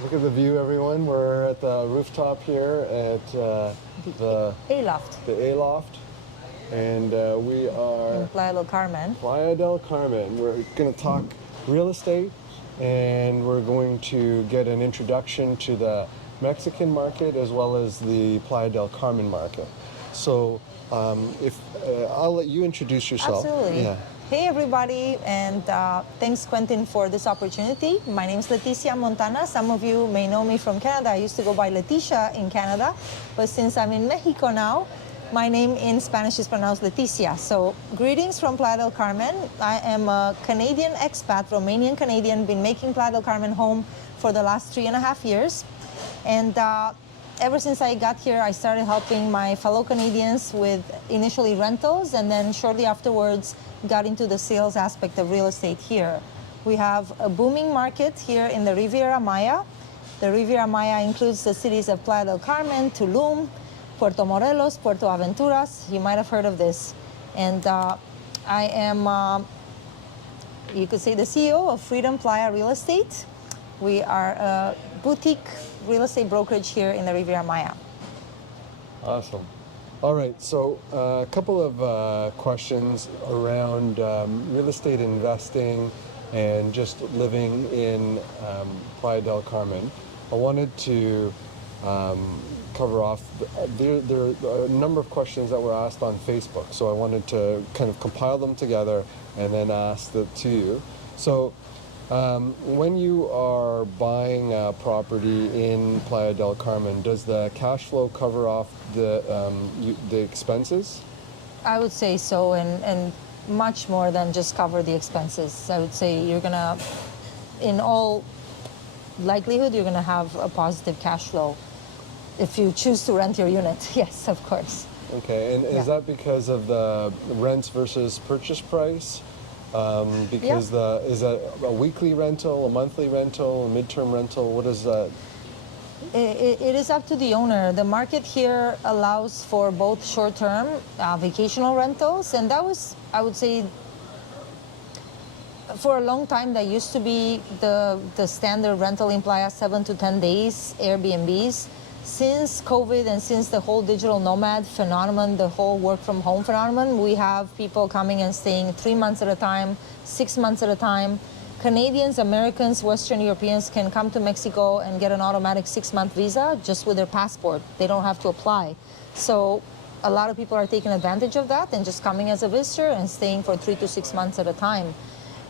Look at the view, everyone. We're at the rooftop here at the A-Loft the A-Loft, and we are in Playa del Carmen. Playa del Carmen. We're going to talk real estate, and we're going to get an introduction to the Mexican market as well as the Playa del Carmen market. So, if I'll let you introduce yourself. Absolutely. Yeah. Hey everybody, and thanks Quentin for this opportunity. My name is Leticia Montana. Some of you may know me from Canada. I used to go by Leticia in Canada, but since I'm in Mexico now, my name in Spanish is pronounced Leticia. So greetings from Playa del Carmen. I am a Canadian expat, Romanian Canadian, been making Playa del Carmen home for the last 3.5 years. And ever since I got here, I started helping my fellow Canadians with initially rentals, and then shortly afterwards got into the sales aspect of real estate here. We have a booming market here in the Riviera Maya. The Riviera Maya includes the cities of Playa del Carmen, Tulum, Puerto Morelos, Puerto Aventuras. You might have heard of this. And I am, you could say, the CEO of Freedom Playa Real Estate. We are a boutique real estate brokerage here in the Riviera Maya. Awesome. All right, so a couple of questions around real estate investing and just living in Playa del Carmen. I wanted to cover off, there are a number of questions that were asked on Facebook, so I wanted to kind of compile them together and then ask them to you. So when you are buying a property in Playa del Carmen, does the cash flow cover off the expenses? I would say so, and much more than just cover the expenses. I would say you're gonna, in all likelihood, you're gonna have a positive cash flow if you choose to rent your unit. Yes, of course. Okay, and is that because of the rents versus purchase price? Because is that a weekly rental, a monthly rental, a midterm rental? What is that? It is up to the owner. The market here allows for both short-term vacational rentals, and that was, I would say, for a long time that used to be the standard rental in Playa, 7 to 10 days, Airbnbs. Since COVID and since the whole digital nomad phenomenon, the whole work from home phenomenon, we have people coming and staying 3 months at a time, 6 months at a time. Canadians, Americans, Western Europeans can come to Mexico and get an automatic 6-month visa just with their passport. They don't have to apply. So a lot of people are taking advantage of that and just coming as a visitor and staying for 3 to 6 months at a time.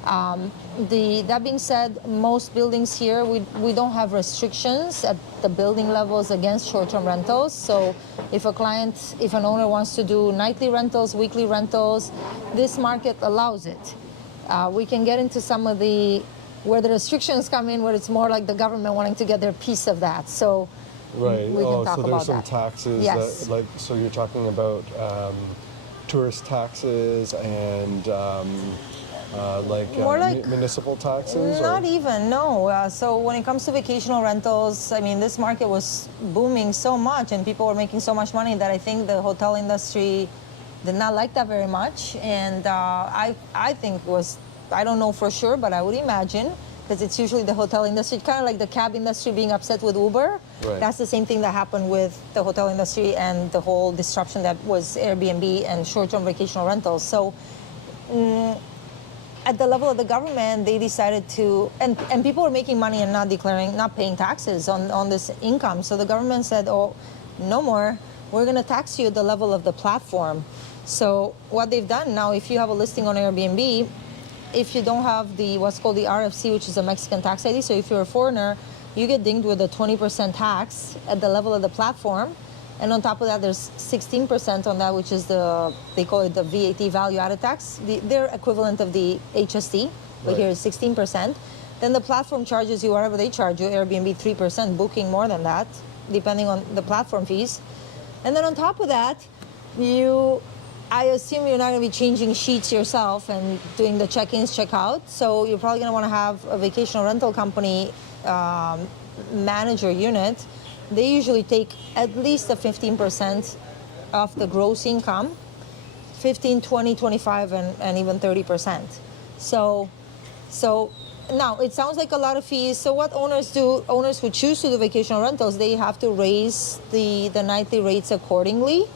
That being said, most buildings here, we don't have restrictions at the building levels against short-term rentals. So if an owner wants to do nightly rentals, weekly rentals, this market allows it. We can get into some of where the restrictions come in, where it's more like the government wanting to get their piece of that. So right. We can talk so about there's some that. taxes. Yes. So you're talking about tourist taxes and More like municipal taxes? Not even, no. So when it comes to vacational rentals, I mean, this market was booming so much and people were making so much money that I think the hotel industry did not like that very much. And I think I don't know for sure, but I would imagine, because it's usually the hotel industry, kind of like the cab industry being upset with Uber. Right. That's the same thing that happened with the hotel industry and the whole disruption that was Airbnb and short-term vacational rentals. So at the level of the government, they decided to, and people were making money and not paying taxes on this income. So the government said, oh, no more. We're going to tax you at the level of the platform. So what they've done now, if you have a listing on Airbnb, if you don't have what's called the RFC, which is a Mexican tax ID, so if you're a foreigner, you get dinged with a 20% tax at the level of the platform. And on top of that, there's 16% on that, which is they call it the VAT value added tax. Their equivalent of the HST, but here is 16%. Then the platform charges you whatever they charge you, Airbnb 3%, booking more than that, depending on the platform fees. And then on top of that, I assume you're not going to be changing sheets yourself and doing the check-ins, check-out. So you're probably going to want to have a vacational rental company manage your unit. They usually take at least a 15% of the gross income, 15, 20, 25, and even 30%. So Now, it sounds like a lot of fees. So what owners do, owners who choose to do vacation rentals, they have to raise the nightly rates accordingly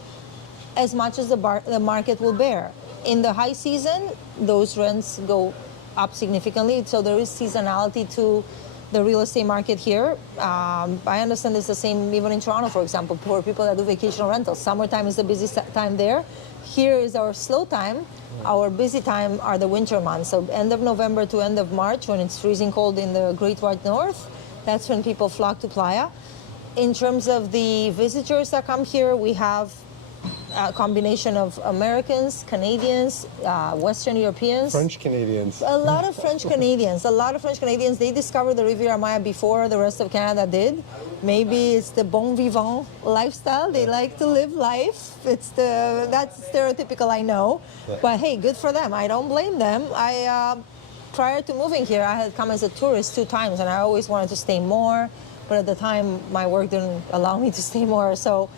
as much as the market will bear. In the high season, those rents go up significantly. So there is seasonality to the real estate market here. I understand it's the same even in Toronto, for example, for people that do vacation rentals. Summertime is the busiest time there. Here is our slow time. Our busy time are the winter months. So end of November to end of March, when it's freezing cold in the Great White North, that's when people flock to Playa. In terms of the visitors that come here, we have a combination of Americans, Canadians, Western Europeans. French Canadians. A lot of French Canadians. A lot of French Canadians. They discovered the Riviera Maya before the rest of Canada did. Maybe it's the bon vivant lifestyle. They like to live life. That's stereotypical, I know. Yeah. But hey, good for them. I don't blame them. Prior to moving here, I had come as a tourist 2 times, and I always wanted to stay more. But at the time, my work didn't allow me to stay more. So.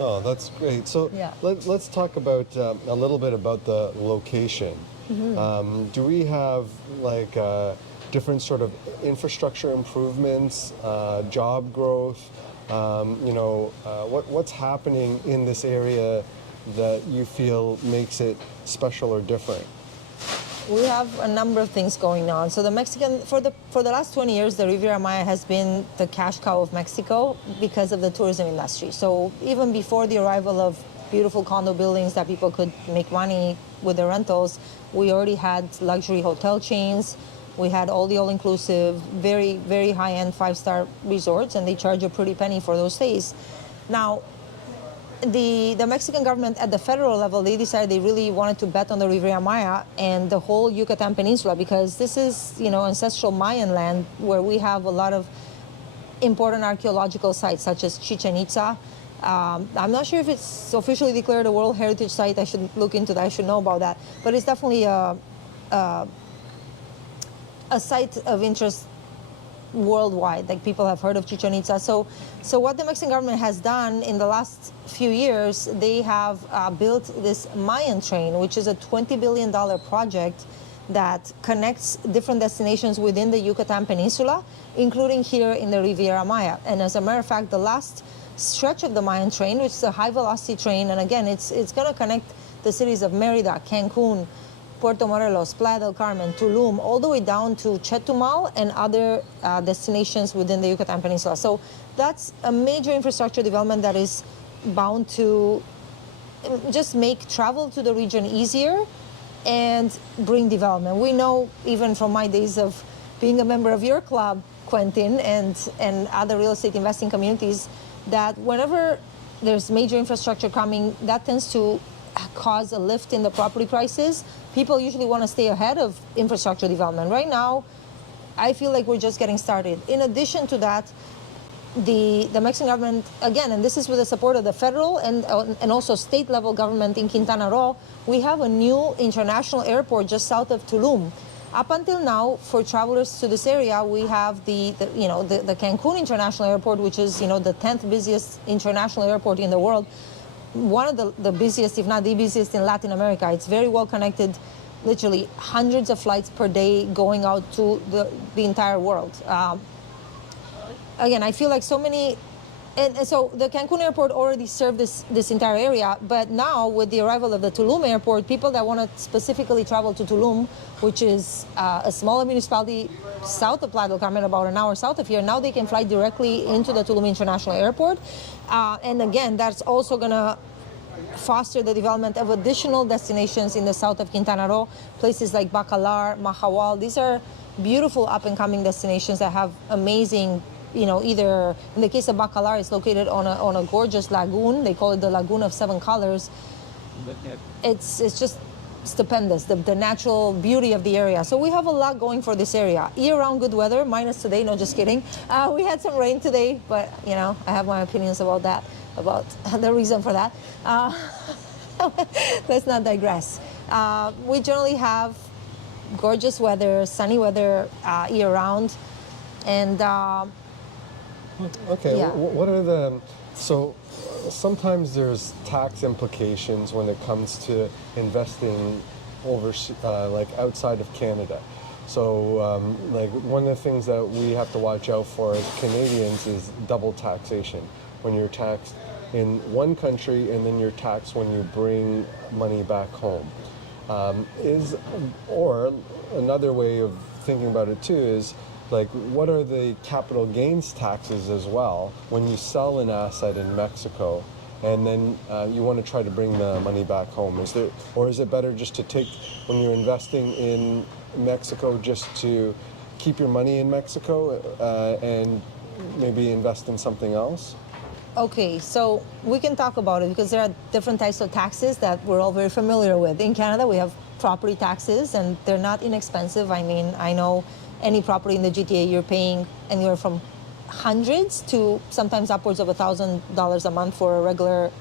Oh, that's great. So Yeah. let's talk about a little bit about the location. Do we have like different sort of infrastructure improvements, job growth? What's happening in this area that you feel makes it special or different? We have a number of things going on. So the Mexican, for the last 20 years, the Riviera Maya has been the cash cow of Mexico because of the tourism industry. So even before the arrival of beautiful condo buildings that people could make money with their rentals, we already had luxury hotel chains. We had all the all-inclusive, very, very high-end 5-star resorts, and they charge a pretty penny for those stays. Now, the Mexican government at the federal level, they decided they really wanted to bet on the Riviera Maya and the whole Yucatan Peninsula, because this is, ancestral Mayan land where we have a lot of important archaeological sites such as Chichen Itza. I'm not sure if it's officially declared a World Heritage Site. I should look into that. I should know about that. But it's definitely a site of interest worldwide. Like, people have heard of Chichen Itza. So what the Mexican government has done in the last few years, they have built this Mayan train, which is a $20 billion project that connects different destinations within the Yucatan Peninsula, including here in the Riviera Maya. And as a matter of fact, the last stretch of the Mayan train, which is a high velocity train, and again, it's going to connect the cities of Mérida, Cancun, Puerto Morelos, Playa del Carmen, Tulum, all the way down to Chetumal and other destinations within the Yucatan Peninsula. So that's a major infrastructure development that is bound to just make travel to the region easier and bring development. We know, even from my days of being a member of your club, Quentin, and other real estate investing communities, that whenever there's major infrastructure coming, that tends to cause a lift in the property prices. People usually want to stay ahead of infrastructure development. Right now, I feel like we're just getting started. In addition to that, the Mexican government, again, and this is with the support of the federal and also state level government in Quintana Roo, we have a new international airport just south of Tulum. Up until now, for travelers to this area, we have the Cancun International Airport, which is, the 10th busiest international airport in the world. One of the busiest, if not the busiest, in Latin America. It's very well connected, literally hundreds of flights per day going out to the entire world. Again, I feel like so many, and so the Cancun airport already served this entire area, but now with the arrival of the Tulum airport, people that want to specifically travel to Tulum, which is a smaller municipality south of Playa del Carmen, about an hour south of here, now they can fly directly into the Tulum International Airport. And again, that's also going to foster the development of additional destinations in the south of Quintana Roo, places like Bacalar, Mahahual. These are beautiful up-and-coming destinations that have amazing, either, in the case of Bacalar, it's located on a gorgeous lagoon. They call it the Lagoon of Seven Colors. It's just stupendous, the natural beauty of the area. So we have a lot going for this area. Year-round good weather, minus today, no, just kidding. We had some rain today, but, I have my opinions about that, about the reason for that. Let's not digress. We generally have gorgeous weather, sunny weather year-round, and Okay, yeah. What are so sometimes there's tax implications when it comes to investing like outside of Canada. So like one of the things that we have to watch out for as Canadians is double taxation. When you're taxed in one country and then you're taxed when you bring money back home. Or another way of thinking about it too is like, what are the capital gains taxes as well when you sell an asset in Mexico and then you want to try to bring the money back home? Is it better just to take, when you're investing in Mexico, just to keep your money in Mexico and maybe invest in something else? Okay, so we can talk about it because there are different types of taxes that we're all very familiar with. In Canada, we have property taxes, and they're not inexpensive. I mean, I know any property in the GTA, you're paying anywhere from hundreds to sometimes upwards of $1,000 a month for a regular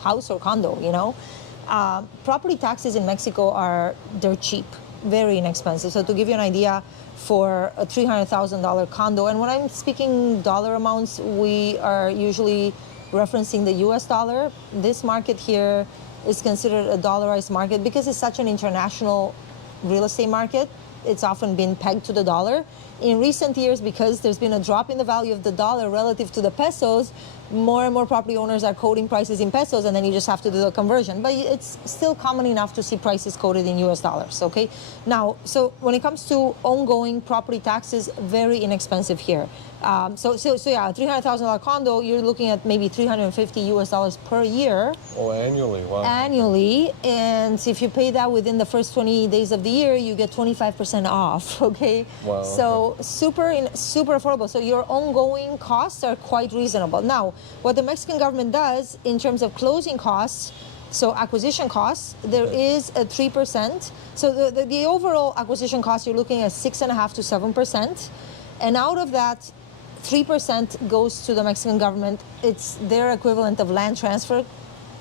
house or condo, you know. Property taxes in Mexico they're cheap, very inexpensive. So to give you an idea, for a $300,000 condo, and when I'm speaking dollar amounts, we are usually referencing the US dollar. This market here is considered a dollarized market because it's such an international real estate market. It's often been pegged to the dollar. In recent years, because there's been a drop in the value of the dollar relative to the pesos, more and more property owners are quoting prices in pesos, and then you just have to do the conversion. But it's still common enough to see prices quoted in US dollars, okay? Now, so when it comes to ongoing property taxes, very inexpensive here. So yeah, a $300,000 condo, you're looking at maybe $350 US per year. Oh, annually, wow. Annually, and if you pay that within the first 20 days of the year, you get 25% off, okay? Wow. So super affordable. So your ongoing costs are quite reasonable. Now, what the Mexican government does in terms of closing costs, so acquisition costs, there is a 3%. So the overall acquisition cost, you're looking at 6.5% to 7%. And out of that, 3% goes to the Mexican government. It's their equivalent of land transfer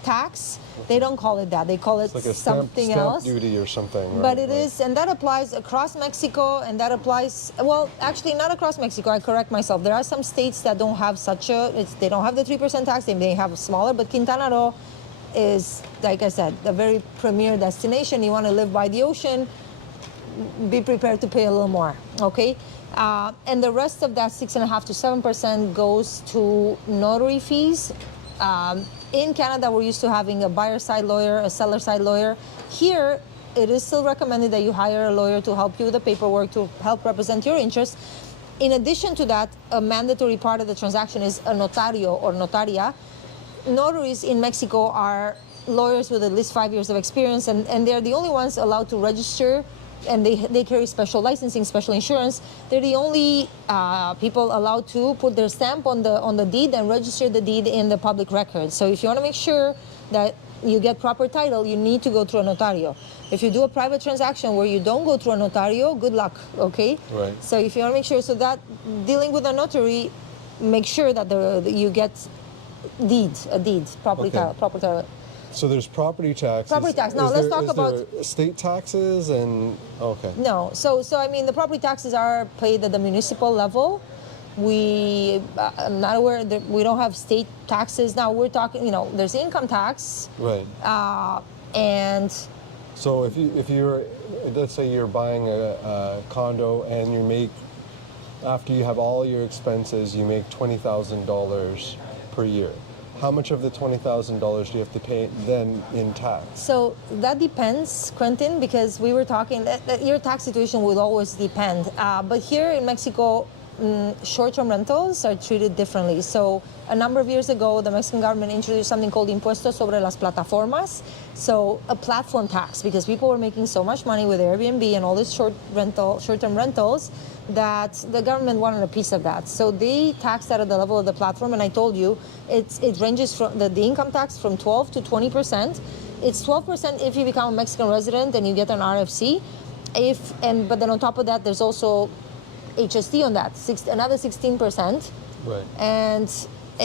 tax. They don't call it that. They call it like a something stamp else. duty or something, right? But it is, and that applies across Mexico, and that applies, well, actually not across Mexico, I correct myself. There are some states that don't have they don't have the 3% tax, they may have smaller, but Quintana Roo is, like I said, a very premier destination. You want to live by the ocean, be prepared to pay a little more, okay? And the rest of that 6.5% to 7% goes to notary fees. In Canada, we're used to having a buyer side lawyer, a seller side lawyer. Here, it is still recommended that you hire a lawyer to help you with the paperwork, to help represent your interests. In addition to that, a mandatory part of the transaction is a notario or notaria. Notaries in Mexico are lawyers with at least 5 years of experience, and they're the only ones allowed to register, and they carry special licensing, special insurance. They're the only people allowed to put their stamp on the deed and register the deed in the public record. So if you want to make sure that you get proper title, you need to go through a notario. If you do a private transaction where you don't go through a notario, good luck, okay? Right. So if you want to make sure, so that dealing with a notary, make sure that you get a deed, proper title. So there's property taxes. Property tax. Now let's talk about state taxes and okay. No, so I mean the property taxes are paid at the municipal level. I'm not aware that we don't have state taxes. Now we're talking, there's income tax. Right. And so if you're, let's say you're buying a condo and you make, after you have all your expenses, you make $20,000 per year. How much of the $20,000 do you have to pay then in tax? So that depends, Quentin, because we were talking that your tax situation will always depend. But here in Mexico, short-term rentals are treated differently. So a number of years ago, the Mexican government introduced something called Impuesto sobre las Plataformas. So a platform tax, because people were making so much money with Airbnb and all these short-term rentals, that the government wanted a piece of that. So they taxed that at the level of the platform, and I told you, it ranges from the income tax from 12 to 20%. It's 12% if you become a Mexican resident and you get an RFC. But then on top of that, there's also HST on that, another 16%. Right. And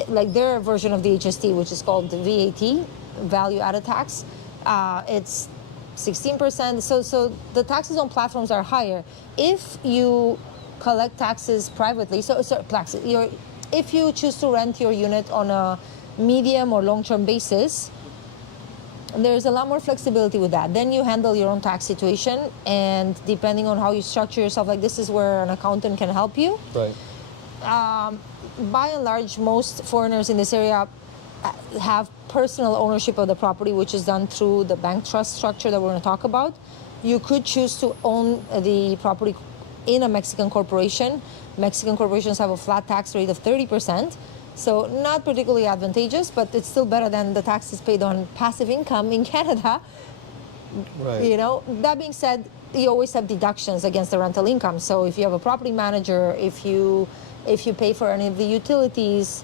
like their version of the HST, which is called the VAT, value added tax, it's 16%. So the taxes on platforms are higher. If you collect taxes privately, if you choose to rent your unit on a medium or long-term basis, There's a lot more flexibility with that. Then you handle your own tax situation, and depending on how you structure yourself, like this is where an accountant can help you. Right. By and large, most foreigners in this area have personal ownership of the property, which is done through the bank trust structure that we're going to talk about. You could choose to own the property in a Mexican corporation. Mexican corporations have a flat tax rate of 30%. So not particularly advantageous, but it's still better than the taxes paid on passive income in Canada. Right. You know, that being said, you always have deductions against the rental income. So if you have a property manager, if you pay for any of the utilities,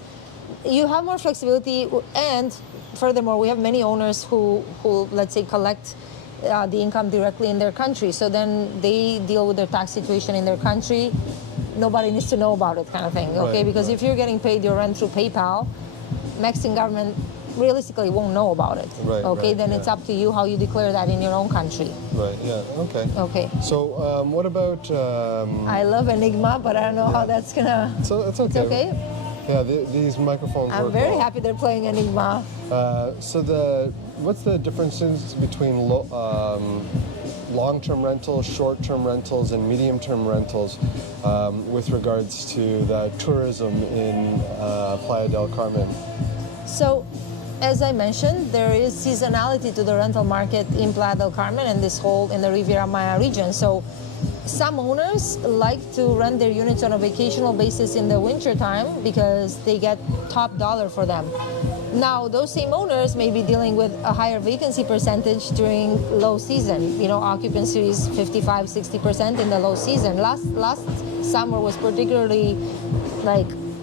you have more flexibility. And furthermore, we have many owners who let's say collect the income directly in their country. So then they deal with their tax situation in their country. Nobody needs to know about it, kind of thing, okay? Right, Because right. if you're getting paid your rent through PayPal, Mexican government realistically won't know about it, Right, okay? right, Then yeah. it's up to you how you declare that in your own country, Right. Yeah. Okay. okay? So what about? I love Enigma, but I don't know how that's gonna. So it's okay. It's okay. Yeah. These microphones I'm work very well. happy they're playing Enigma. So what's the differences between long-term rentals, short-term rentals, and medium-term rentals with regards to the tourism in Playa del Carmen? So, as I mentioned, there is seasonality to the rental market in Playa del Carmen and in the Riviera Maya region. So, some owners like to rent their units on a vacational basis in the winter time because they get top dollar for them. Now, those same owners may be dealing with a higher vacancy percentage during low season. You know, occupancy is 55, 60% in the low season. Last summer was particularly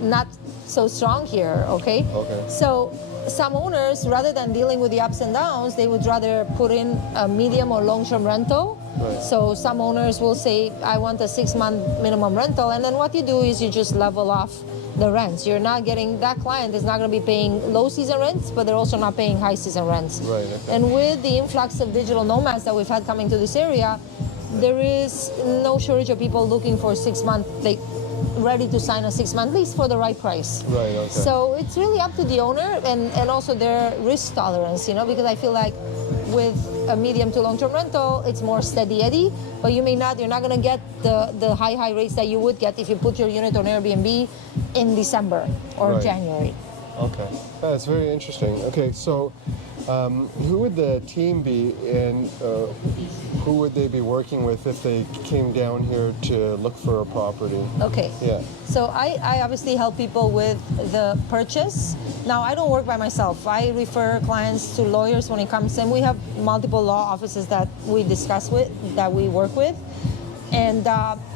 not so strong here, okay? Okay. So some owners, rather than dealing with the ups and downs, they would rather put in a medium or long-term rental. Right. So some owners will say, I want a 6-month minimum rental, and then what you do is you just level off the rents. You're not getting, that client is not going to be paying low season rents, but they're also not paying high season rents. Right, okay. And with the influx of digital nomads that we've had coming to this area, there is no shortage of people looking for 6-month, ready to sign a 6-month lease for the right price. Right, okay. So it's really up to the owner and also their risk tolerance, you know, because I feel like with a medium to long-term rental, it's more steady eddy, but you're not going to get the high rates that you would get if you put your unit on Airbnb in December or Right. January. Okay, that's very interesting. Okay, so who would the team be, and who would they be working with if they came down here to look for a property? Okay. Yeah. So I obviously help people with the purchase. Now, I don't work by myself. I refer clients to lawyers when it comes in. We have multiple law offices that we discuss with, that we work with. And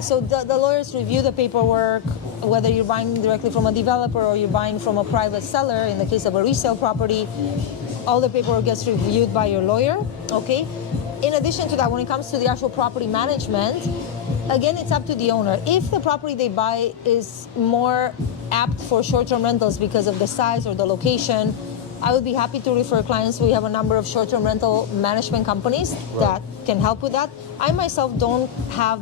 so the lawyers review the paperwork, whether you're buying directly from a developer or you're buying from a private seller. In the case of a resale property, all the paperwork gets reviewed by your lawyer, okay? In addition to that, when it comes to the actual property management, again, it's up to the owner. If the property they buy is more apt for short-term rentals because of the size or the location, I would be happy to refer clients. We have a number of short-term rental management companies that can help with that. I myself don't have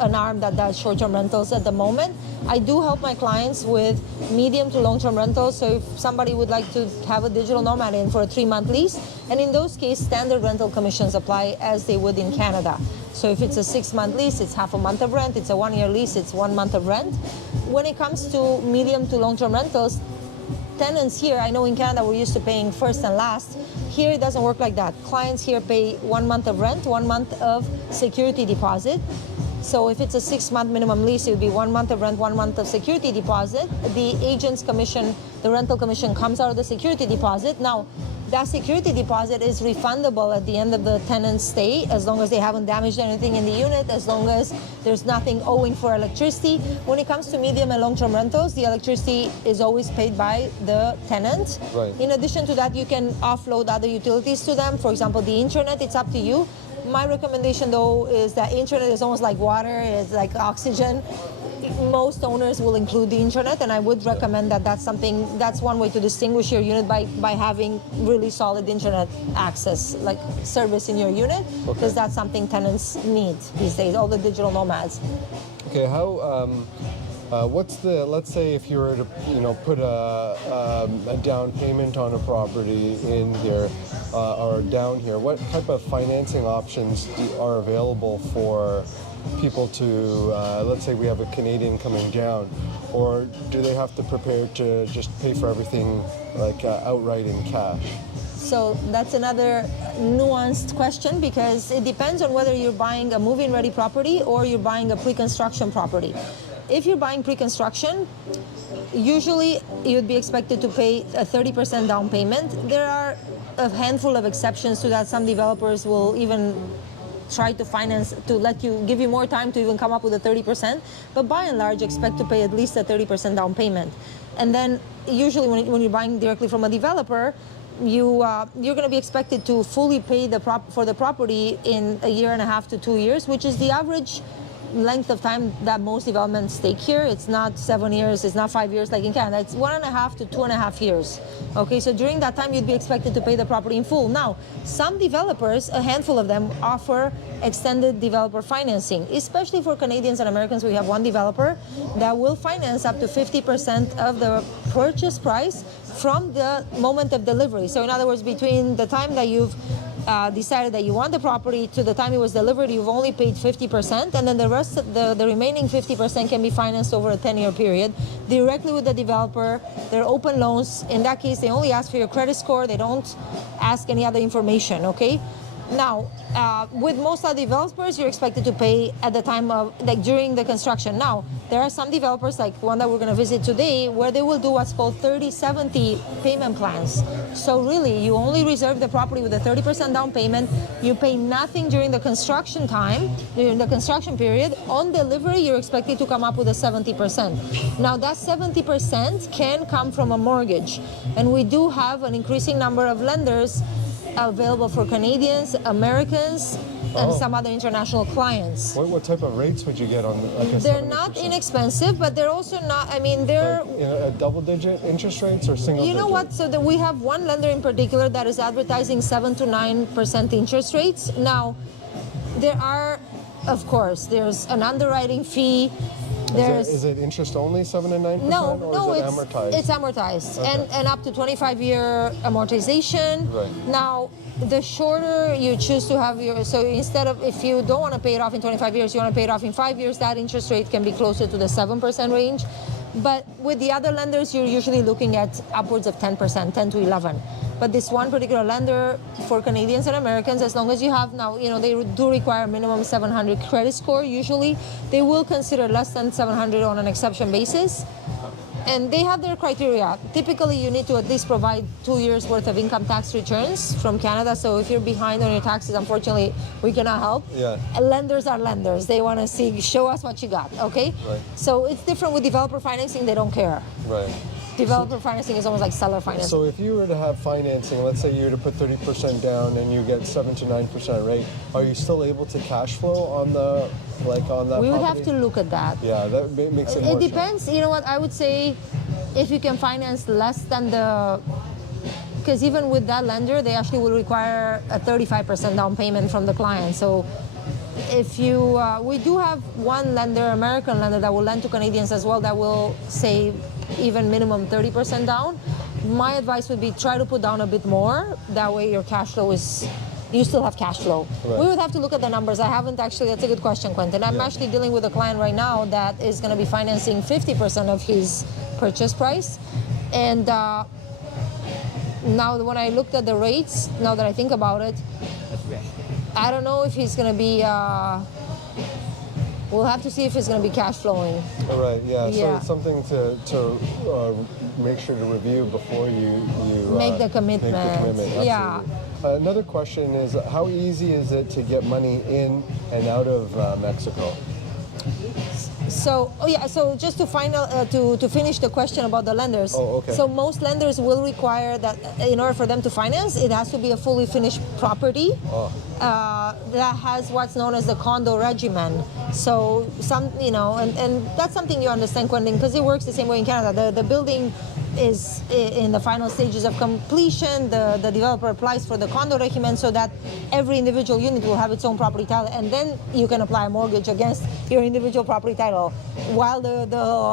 an arm that does short-term rentals at the moment. I do help my clients with medium to long-term rentals. So if somebody would like to have a digital nomad in for a 3-month lease, and in those cases, standard rental commissions apply as they would in Canada. So if it's a 6-month lease, it's half a month of rent. It's a 1-year lease, it's 1 month of rent. When it comes to medium to long-term rentals, tenants here, I know in Canada we're used to paying first and last. Here it doesn't work like that. Clients here pay 1 month of rent, 1 month of security deposit. So if it's a 6-month minimum lease, it would be 1 month of rent, 1 month of security deposit. The agent's commission, the rental commission comes out of the security deposit. Now, that security deposit is refundable at the end of the tenant's stay, as long as they haven't damaged anything in the unit, as long as there's nothing owing for electricity. When it comes to medium and long-term rentals, the electricity is always paid by the tenant. Right. In addition to that, you can offload other utilities to them. For example, the internet, it's up to you. My recommendation, though, is that internet is almost like water, it's like oxygen. Most owners will include the internet, and I would recommend that's one way to distinguish your unit by having really solid internet access, like service in your unit, because that's something tenants need these days, all the digital nomads. Okay, What's the, let's say if you were to, put a down payment on a property in here or down here, what type of financing options are available for people to, let's say we have a Canadian coming down, or do they have to prepare to just pay for everything like outright in cash? So that's another nuanced question because it depends on whether you're buying a move-in ready property or you're buying a pre-construction property. If you're buying pre-construction, usually you'd be expected to pay a 30% down payment. There are a handful of exceptions to that. Some developers will even try to finance to give you more time to even come up with a 30%. But by and large, expect to pay at least a 30% down payment. And then usually when you're buying directly from a developer, you're going to be expected to fully pay for the property in a year and a half to 2 years, which is the average length of time that most developments take here. It's not 7 years, it's not 5 years like in Canada. It's 1.5 to 2.5 years. Okay, so during that time, you'd be expected to pay the property in full. Now, some developers, a handful of them, offer extended developer financing, especially for Canadians and Americans. We have one developer that will finance up to 50% of the purchase price from the moment of delivery. So in other words, between the time that you've decided that you want the property to the time it was delivered, you've only paid 50%, and then the rest, the remaining 50% can be financed over a 10-year period directly with the developer. They're open loans. In that case, they only ask for your credit score. They don't ask any other information, okay? Now, with most other developers, you're expected to pay at the time of, like during the construction. Now, there are some developers, like one that we're going to visit today, where they will do what's called 30-70 payment plans. So really, you only reserve the property with a 30% down payment. You pay nothing during the construction time, during the construction period. On delivery, you're expected to come up with a 70%. Now, that 70% can come from a mortgage. And we do have an increasing number of lenders available for Canadians, Americans, and some other international clients. What type of rates would you get on like a They're 70%? not inexpensive, but they're also not, I mean, they're... Like, a double-digit interest rates or single-digit? You know what? So we have one lender in particular that is advertising 7 to 9% interest rates. Now, there are, of course, there's an underwriting fee. Is it interest only 7 and 9%? No, or is it amortized? It's amortized, Okay. and up to 25-year amortization. Right. Now, the shorter you choose to have so instead of, if you don't want to pay it off in 25 years, you want to pay it off in 5 years, that interest rate can be closer to the 7% range. But with the other lenders, you're usually looking at upwards of 10%, 10 to 11. But this one particular lender for Canadians and Americans, as long as you have now, they do require minimum 700 credit score. Usually, they will consider less than 700 on an exception basis. And they have their criteria. Typically, you need to at least provide 2 years worth of income tax returns from Canada. So if you're behind on your taxes, unfortunately, we cannot help. Yeah. Lenders are lenders. They want to show us what you got, okay? Right. So it's different with developer financing. They don't care. Right. Developer financing is almost like seller financing. So if you were to have financing, let's say you were to put 30% down and you get 7 to 9% rate, are you still able to cash flow on that We would property? have to look at that. Yeah, that makes it more It depends. You know what? I would say if you can finance less than because even with that lender, they actually will require a 35% down payment from the client. So if you, we do have one lender, American lender, that will lend to Canadians as well, that will say even minimum 30% down. My advice would be try to put down a bit more. That way your cash flow you still have cash flow. Right. We would have to look at the numbers. I haven't actually, that's a good question, Quentin. I'm actually dealing with a client right now that is going to be financing 50% of his purchase price. And now when I looked at the rates, now that I think about it, I don't know if he's going to be, we'll have to see if it's going to be cash flowing. Right, yeah. So Yeah. it's something to make sure to review before you Make the commitment. Yeah. Absolutely. Another question is, how easy is it to get money in and out of Mexico? So, so just to to finish the question about the lenders. Oh, okay. So most lenders will require that in order for them to finance, it has to be a fully finished property that has what's known as the condo regimen. So and that's something you understand, Quentin, because it works the same way in Canada. The building is in the final stages of completion. The developer applies for the condo regiment so that every individual unit will have its own property title, and then you can apply a mortgage against your individual property title. While the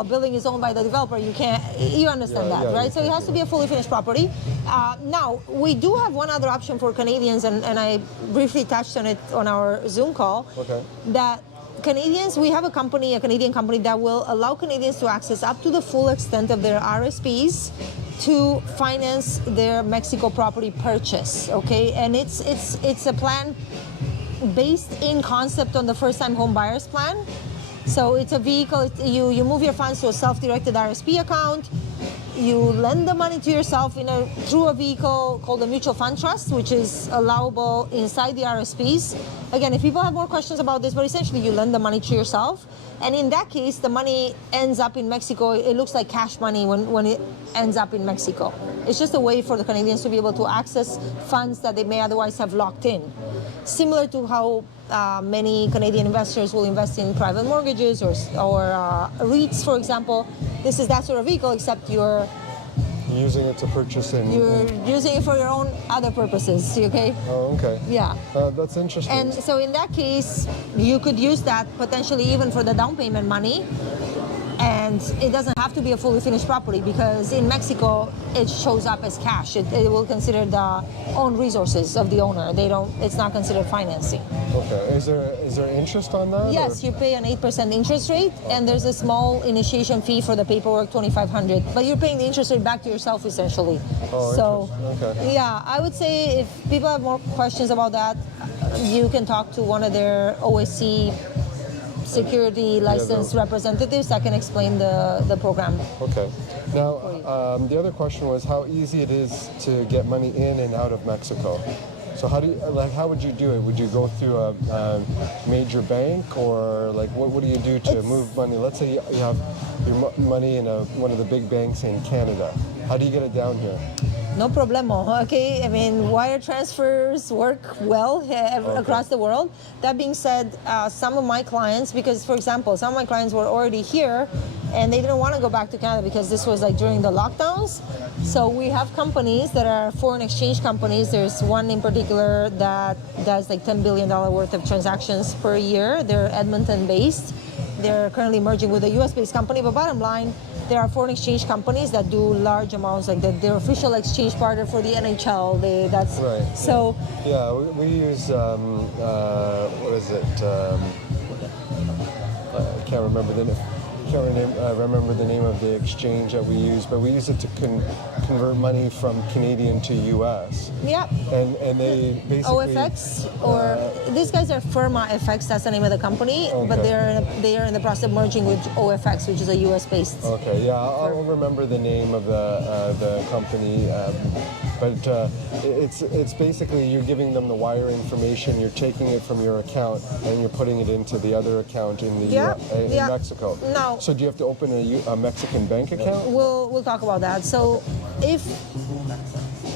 building is owned by the developer, you understand that, right? So it has to be a fully finished property. Now, we do have one other option for Canadians, and I briefly touched on it on our Zoom call, that Canadians, we have a Canadian company that will allow Canadians to access up to the full extent of their RSPs to finance their Mexico property purchase, okay? And it's a plan based in concept on the first-time home buyers plan. So it's a vehicle, you move your funds to a self-directed RSP account, you lend the money to yourself through a vehicle called a mutual fund trust, which is allowable inside the RSPs. Again, if people have more questions about this, but essentially you lend the money to yourself. And in that case, the money ends up in Mexico. It looks like cash money when it ends up in Mexico. It's just a way for the Canadians to be able to access funds that they may otherwise have locked in. Similar to how many Canadian investors will invest in private mortgages or REITs, for example. This is that sort of vehicle, except you're using it to purchase You're using it for your own other purposes, okay? Oh, okay. Yeah. That's interesting. And so in that case, you could use that potentially even for the down payment money. And it doesn't have to be a fully finished property, because in Mexico, it shows up as cash. It will consider the own resources of the owner. It's not considered financing. Okay. Is there interest on that? Yes, you pay an 8% interest rate, and there's a small initiation fee for the paperwork, $2,500. But you're paying the interest rate back to yourself, essentially. Oh, so, okay. Yeah, I would say if people have more questions about that, you can talk to one of their OSC security licensed representatives that can explain the program. Okay. Now, the other question was how easy it is to get money in and out of Mexico. So how would you do it? Would you go through a major bank, or what do you do to move money? Let's say you have your money in one of the big banks in Canada. How do you get it down here? No problemo, okay? I mean, wire transfers work well across the world. That being said, some of my clients, because for example, some of my clients were already here and they didn't want to go back to Canada because this was during the lockdowns. So we have companies that are foreign exchange companies. There's one in particular that does $10 billion worth of transactions per year. They're Edmonton based. They're currently merging with a US-based company, but bottom line, there are foreign exchange companies that do large amounts, their official exchange partner for the NHL. That's right. So yeah, we use what is it? I can't remember the name. Remember the name of the exchange that we use, but we use it to convert money from Canadian to US. Yeah. And they basically OFX, or these guys are Firma FX. That's the name of the company, okay. But they are in the process of merging with OFX, which is a US based. Okay. Yeah, I'll remember the name of the company. But it's basically you're giving them the wire information, you're taking it from your account, and you're putting it into the other account in Mexico. No. So do you have to open a Mexican bank account? We'll talk about that. So if,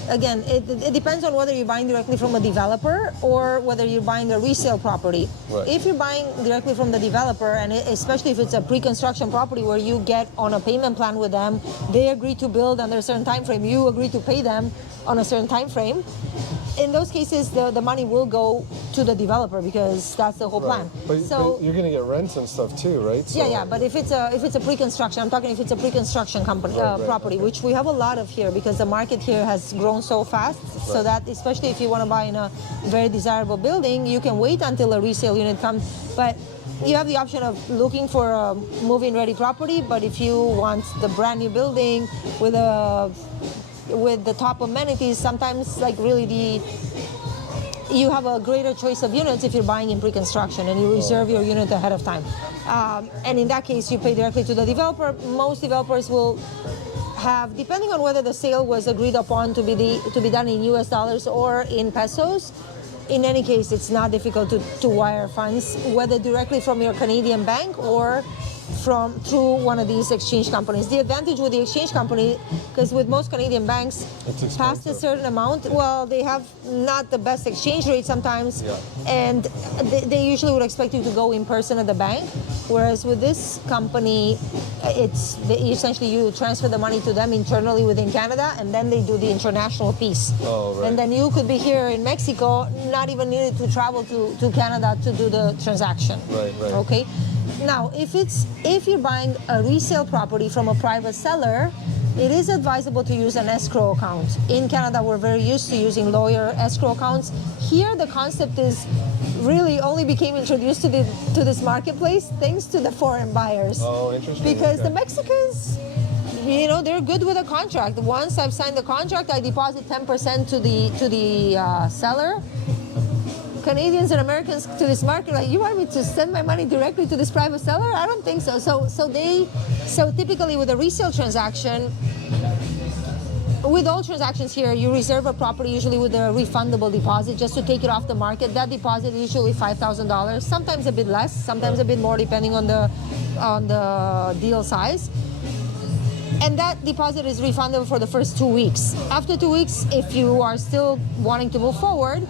again, it depends on whether you're buying directly from a developer or whether you're buying a resale property. Right. If you're buying directly from the developer, and especially if it's a pre-construction property where you get on a payment plan with them, they agree to build under a certain time frame, you agree to pay them on a certain time frame. In those cases, the money will go to the developer because that's the whole plan. But you're going to get rents and stuff too, right? So yeah. But if it's a pre-construction, I'm talking if it's a pre-construction company property, which we have a lot of here because the market here has grown so fast. So that especially if you want to buy in a very desirable building, you can wait until a resale unit comes. But you have the option of looking for a move-in ready property. But if you want the brand new building with the top amenities, sometimes you have a greater choice of units if you're buying in pre-construction and you reserve your unit ahead of time. And in that case, you pay directly to the developer. Most developers will have, depending on whether the sale was agreed upon to be done in US dollars or in pesos. In any case, it's not difficult to wire funds, whether directly from your Canadian bank or through one of these exchange companies. The advantage with the exchange company, because with most Canadian banks, It's past a expensive. certain amount, well, they have not the best exchange rate sometimes, Yeah. and they usually would expect you to go in person at the bank. Whereas with this company, essentially you transfer the money to them internally within Canada, and then they do the international piece. Oh, right. And then you could be here in Mexico, not even needed to travel to Canada to do the transaction. Right, right. Okay. Now, if you're buying a resale property from a private seller, it is advisable to use an escrow account. In Canada, we're very used to using lawyer escrow accounts. Here, the concept is really only became introduced to this marketplace thanks to the foreign buyers. Oh, interesting. Because Okay. the Mexicans, they're good with a contract. Once I've signed the contract, I deposit 10% to the seller. Canadians and Americans to this market, like, you want me to send my money directly to this private seller? I don't think so. So typically with a resale transaction, with all transactions here, you reserve a property usually with a refundable deposit just to take it off the market. That deposit is usually $5,000, sometimes a bit less, sometimes a bit more depending on the deal size. And that deposit is refundable for the first 2 weeks. After 2 weeks, if you are still wanting to move forward,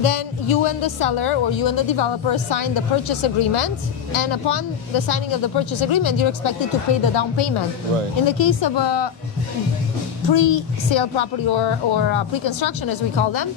then you and the seller or you and the developer sign the purchase agreement, and upon the signing of the purchase agreement, you're expected to pay the down payment. Right. In the case of a pre-sale property or pre-construction, as we call them,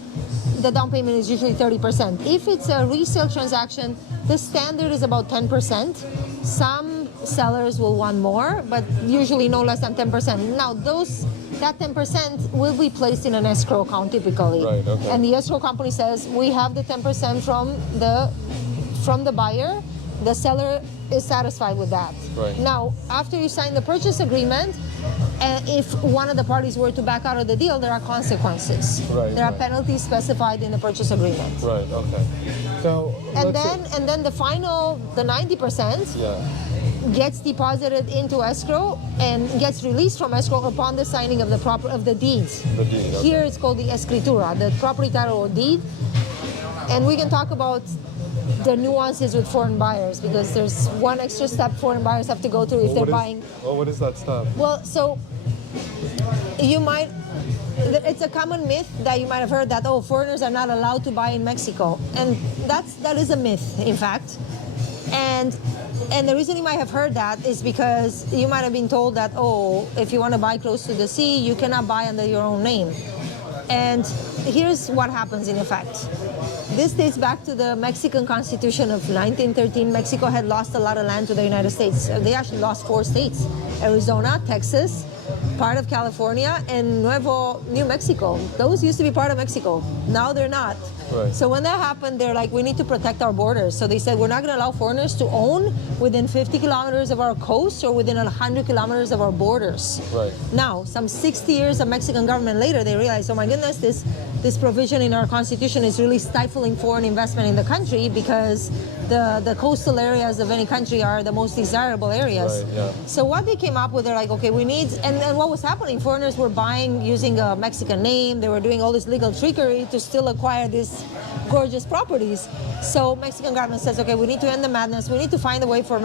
the down payment is usually 30%. If it's a resale transaction, the standard is about 10%. Some sellers will want more, but usually no less than 10%. Now, that 10% will be placed in an escrow account typically. Right, okay. And the escrow company says, we have the 10% from the buyer. The seller is satisfied with that. Right. Now, after you sign the purchase agreement, if one of the parties were to back out of the deal, there are consequences. Right, There are right. penalties specified in the purchase agreement. Right, okay. So, And let's say- then the 90% yeah. gets deposited into escrow and gets released from escrow upon the signing of the deed. The deed, okay. Here it's called the escritura, the property title or deed. And we can talk about the nuances with foreign buyers, because there's one extra step foreign buyers have to go through if they're buying. What is that stuff? Well, so it's a common myth that you might have heard that, oh, foreigners are not allowed to buy in Mexico. And that is a myth, in fact. And the reason you might have heard that is because you might have been told that, oh, if you want to buy close to the sea, you cannot buy under your own name. And here's what happens in effect. This dates back to the Mexican Constitution of 1913. Mexico had lost a lot of land to the United States. They actually lost 4 states: Arizona, Texas, part of California, and New Mexico. Those used to be part of Mexico. Now they're not. Right. So when that happened, they're like, we need to protect our borders. So they said, we're not going to allow foreigners to own within 50 kilometers of our coast or within 100 kilometers of our borders. Right. Now, some 60 years of Mexican government later, they realized, oh my goodness, this provision in our constitution is really stifling foreign investment in the country, because the coastal areas of any country are the most desirable areas. Right, yeah. So what they came up with, they're like, okay, we need, and what was happening, foreigners were buying using a Mexican name, they were doing all this legal trickery to still acquire these gorgeous properties. So Mexican government says, okay, we need to end the madness, we need to find a way for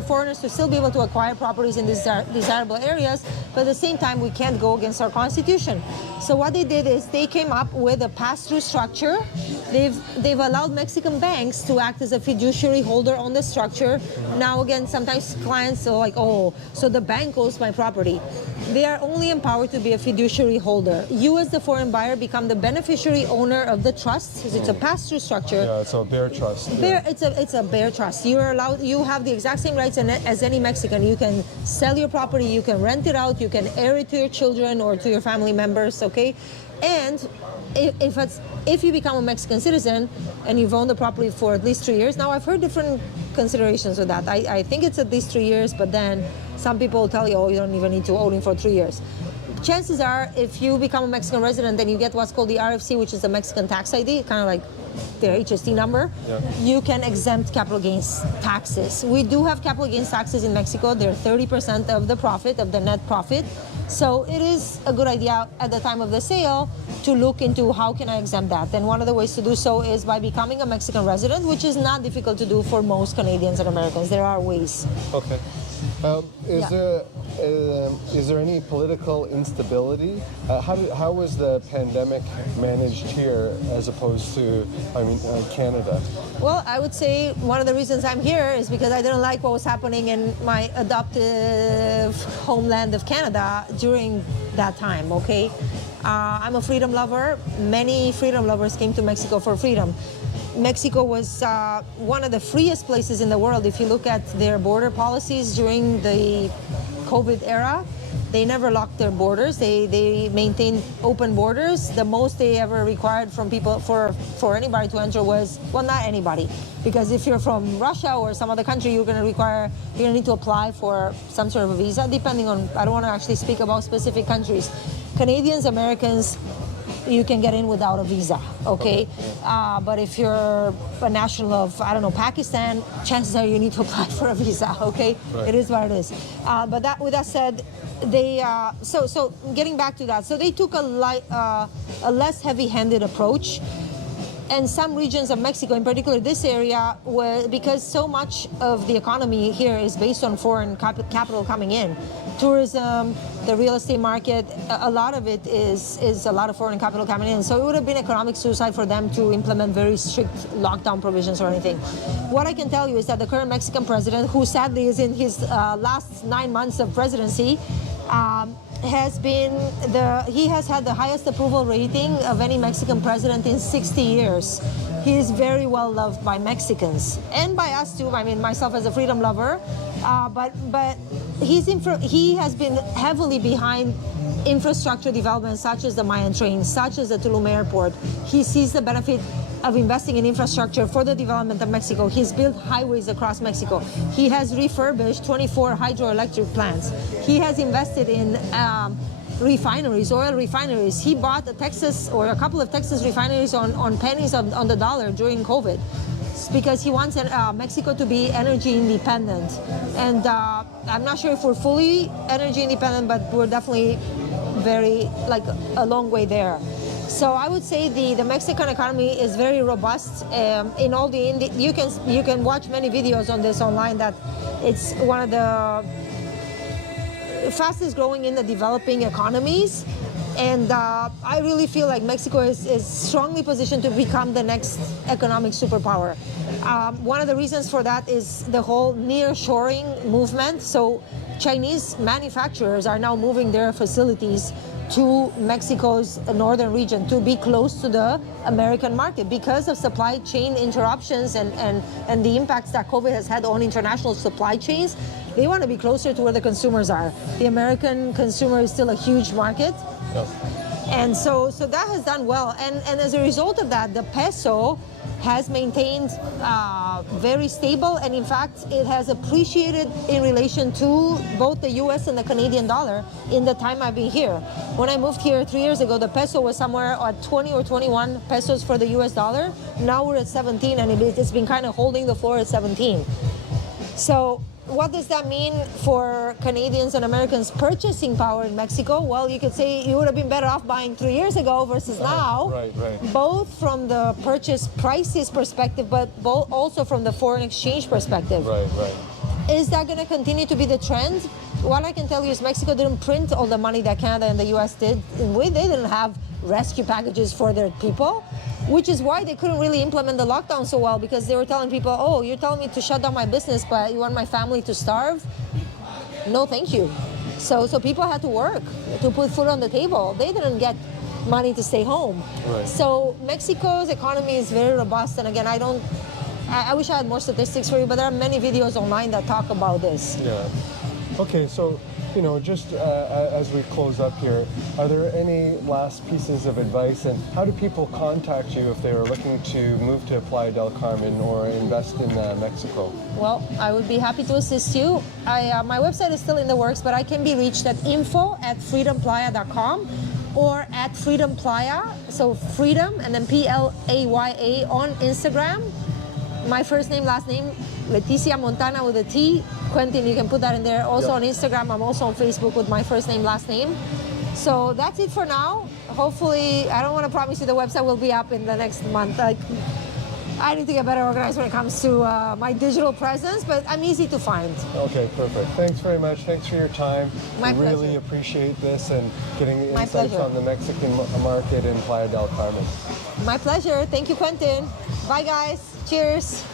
foreigners to still be able to acquire properties in these desirable areas, but at the same time, we can't go against our constitution. So what they did is they came up with a pass-through structure. They've allowed Mexican banks to act as a fiduciary holder on the structure. Now again, sometimes clients are like, oh, so the bank owns my property. They are only empowered to be a fiduciary holder. You as the foreign buyer become the beneficiary owner of the trust, because it's a pass-through structure. Yeah, it's a bear trust. It's a bear trust. You have the exact same rights as any Mexican. You can sell your property, you can rent it out, you can heir it to your children or to your family members, okay? And if you become a Mexican citizen and you've owned the property for at least 3 years, now I've heard different considerations with that. I think it's at least 3 years, but then some people tell you, oh, you don't even need to own it for 3 years. Chances are, if you become a Mexican resident, then you get what's called the RFC, which is the Mexican tax ID, kind of like their HST number. Yeah. You can exempt capital gains taxes. We do have capital gains taxes in Mexico. They're 30% of the profit, of the net profit. So it is a good idea at the time of the sale to look into how can I exempt that. And one of the ways to do so is by becoming a Mexican resident, which is not difficult to do for most Canadians and Americans. There are ways. Okay. Is there any political instability? How was the pandemic managed here as opposed to, Canada? Well, I would say one of the reasons I'm here is because I didn't like what was happening in my adoptive homeland of Canada during that time, okay? I'm a freedom lover. Many freedom lovers came to Mexico for freedom. Mexico was one of the freest places in the world. If you look at their border policies during the COVID era, they never locked their borders. They maintained open borders. The most they ever required from people for anybody to enter was, well, not anybody, because if you're from Russia or some other country, you're going to need to apply for some sort of a visa, depending on, I don't want to actually speak about specific countries. Canadians, Americans, you can get in without a visa, okay? But if you're a national of, Pakistan, chances are you need to apply for a visa, okay? Right. It is what it is. But with that said, they, so getting back to that, so they took a less heavy-handed approach. And some regions of Mexico, in particular this area, because so much of the economy here is based on foreign capital coming in. Tourism, the real estate market, a lot of it is a lot of foreign capital coming in. So it would have been economic suicide for them to implement very strict lockdown provisions or anything. What I can tell you is that the current Mexican president, who sadly is in his last 9 months of presidency, he has had the highest approval rating of any Mexican president in 60 years. He is very well loved by Mexicans and by us too. I mean, myself as a freedom lover, but he has been heavily behind infrastructure development, such as the Mayan train, such as the Tulum airport. He sees the benefit of investing in infrastructure for the development of Mexico. He's built highways across Mexico. He has refurbished 24 hydroelectric plants. He has invested in refineries, oil refineries. He bought a couple of Texas refineries on pennies on the dollar during COVID. It's because he wants Mexico to be energy independent. And I'm not sure if we're fully energy independent, but we're definitely a long way there. So I would say the Mexican economy is very robust. In all you can watch many videos on this online. That it's one of the fastest growing in the developing economies, and I really feel like Mexico is strongly positioned to become the next economic superpower. One of the reasons for that is the whole nearshoring movement. So Chinese manufacturers are now moving their facilities to Mexico's northern region to be close to the American market because of supply chain interruptions and the impacts that COVID has had on international supply chains. They want to be closer to where the consumers are. The American consumer is still a huge market. Yes. And so that has done well. And as a result of that, the peso has maintained very stable, and in fact it has appreciated in relation to both the US and the Canadian dollar in the time I've been here. When I moved here 3 years ago, the peso was somewhere at 20 or 21 pesos for the US dollar. Now we're at 17, and it's been kind of holding the floor at 17. So what does that mean for Canadians and Americans' purchasing power in Mexico? Well, you could say you would have been better off buying 3 years ago versus now. Right. Both from the purchase prices perspective, but also from the foreign exchange perspective. Right. Is that going to continue to be the trend? What I can tell you is Mexico didn't print all the money that Canada and the US did. They didn't have rescue packages for their people, which is why they couldn't really implement the lockdown so well, because they were telling people, oh, you're telling me to shut down my business, but you want my family to starve? No, thank you. So people had to work to put food on the table. They didn't get money to stay home. Right. So Mexico's economy is very robust. And again, I wish I had more statistics for you, but there are many videos online that talk about this. Yeah. Okay, so, just as we close up here, are there any last pieces of advice, and how do people contact you if they are looking to move to Playa del Carmen or invest in Mexico? Well, I would be happy to assist you. My website is still in the works, but I can be reached at info@freedomplaya.com or at Freedom Playa, so Freedom and then Playa on Instagram. My first name, last name, Leticia Montana with a T. Quentin, you can put that in there. Also Yep. on Instagram, I'm also on Facebook with my first name, last name. So that's it for now. Hopefully, I don't want to promise you the website will be up in the next month. Like, I need to get better organized when it comes to my digital presence, but I'm easy to find. Okay, perfect. Thanks very much. Thanks for your time. My I really pleasure. appreciate this and getting the My insights pleasure. on the Mexican market in Playa del Carmen. My pleasure. Thank you, Quentin. Bye, guys. Cheers.